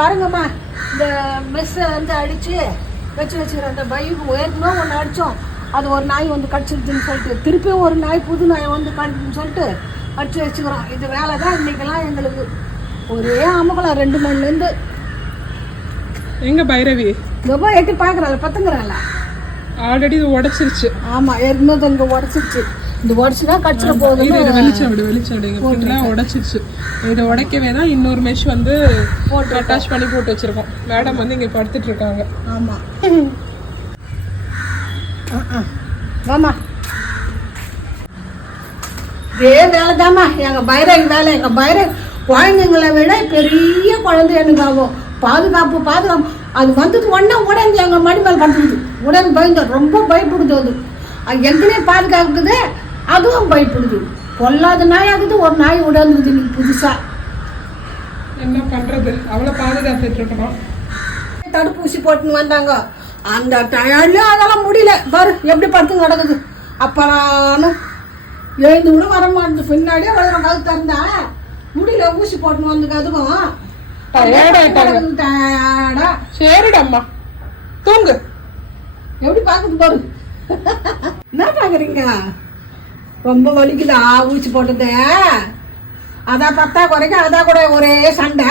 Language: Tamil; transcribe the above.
பாருங்கம்மா, இந்த மெஸ் வந்து அடிச்சு வச்சுக்கிற அந்த பைக்கு ஏற்கனவே ஒன்று அடித்தோம். அது ஒரு நாய் வந்து கடிச்சிருச்சுன்னு சொல்லிட்டு திருப்பியும் ஒரு நாய் புது நாய் வந்து கடிச்சுன்னு சொல்லிட்டு அடிச்சு வச்சுக்கிறோம். இது வேலை தான் இன்னைக்கெல்லாம் எங்களுக்கு ஒரே அமுகலாம் 2 மணிலேருந்து. எங்க பைரவி ரொம்ப எட்டி பார்க்குறாள், பத்துங்கிறாள். ஆல்ரெடி இது உடைச்சிருச்சு. ஆமாம், ஏற்கனவே இங்கே உடச்சிருச்சு. இந்த உடச்சுனா கடிச்சிட போகுது. வெளிச்சம் விடு உடைச்சிருச்சு. இதை உடைக்கவே தான் இன்னொரு மெஷ் வந்து அட்டாச் பண்ணி போட்டு வச்சிருக்கோம். மேடம் வந்து இங்க படுத்துட்டு இருக்காங்க. ஆமா வாமா, இதே வேலை தாம்மா எங்க பைரவி வேலை. எங்க பைரவி குழந்தைங்களை விட பெரிய குழந்தை எனக்கு ஆகும். பாதுகாப்பு அது வந்தது உடனே எங்க மடி மேல் படுத்துக்குது. உடனே பயந்து ரொம்ப பயப்படுது. அது எங்கனே பாதுகாக்குது, அதுவும் பயப்படுது. கொல்லாத நாய் ஆகுது. ஒரு நாய் உடந்துக்குது இன்னைக்கு புதுசா. என்ன பண்றது, அவ்வளவு பாதுகாத்துட்டு இருக்கணும். தடுப்பூசி போட்டுன்னு வந்தாங்க. அந்த டயர்லயும் அதெல்லாம் முடியல. பாரு எப்படி படுத்து கிடக்குது. அப்புறம் எழுந்து கூட வர மாட்டேது. பின்னாடியே வளர கது திறந்தா முடியல. ஊசி போட்டுன்னு வந்து அதுவும் டயர்டா. சரிடம்மா தூங்கு. எப்படி பாக்குது பாரு. என்ன பாக்குறீங்க? ரொம்ப வலிக்குதா ஊசி போட்டது? அதான் 10 குறைக்கு அதான் கூட ஒரே சண்டை.